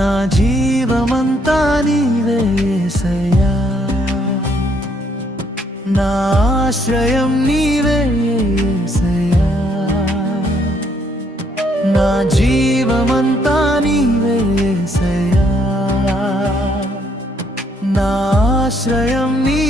నా జీవమంతా నీవే ఏసయ్యా. నా ఆశ్రయం నీవే నా జీవమంతా నీవే నా ఆశ్రయం నీ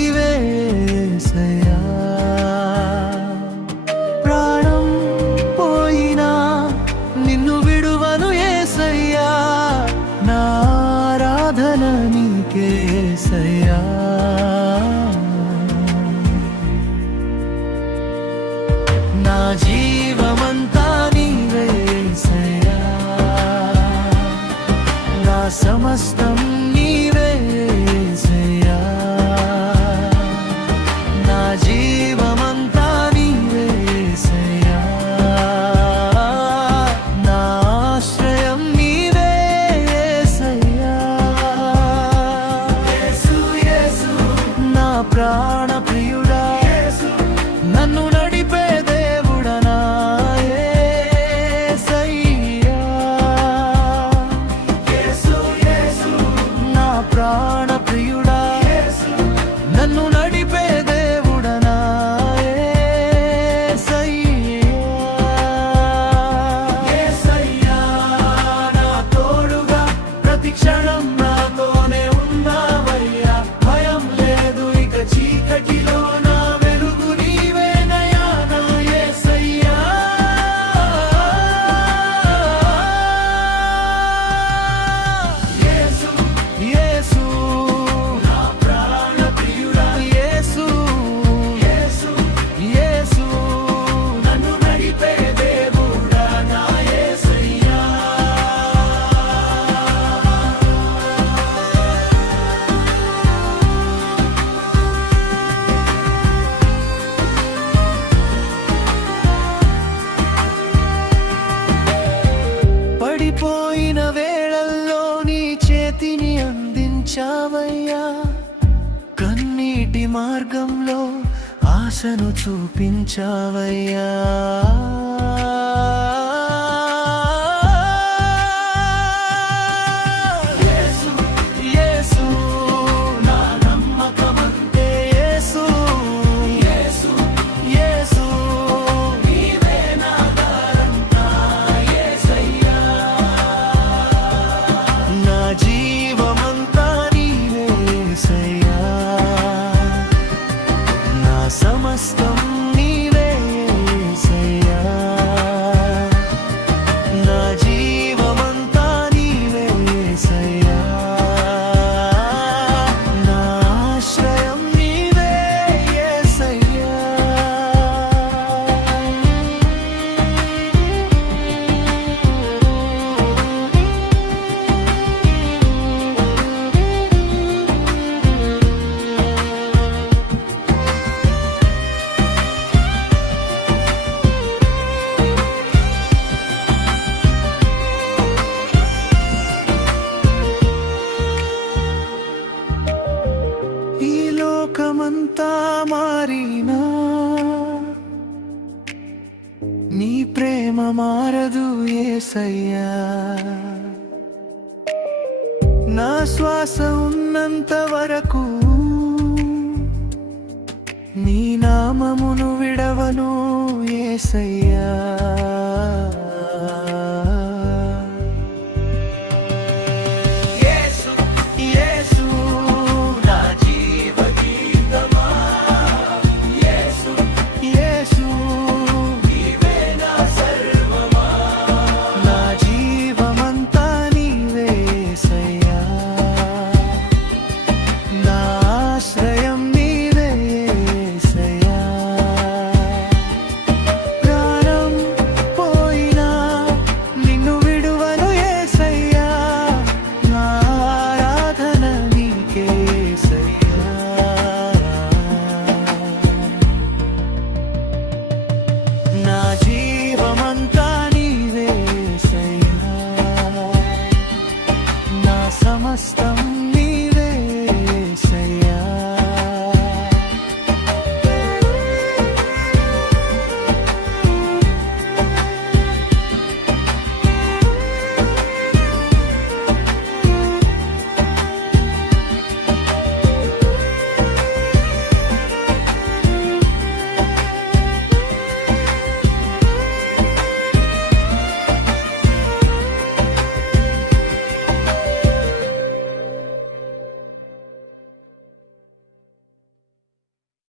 magia. chica de ప్రభువయ్యా కన్నీటి మార్గంలో ఆశను చూపించావయ్యా. లోకమంతా మారినా నీ ప్రేమ మారదు ఏసయ్యా. నా శ్వాస ఉన్నంత వరకు నీ నామమును విడవను ఏసయ్యా.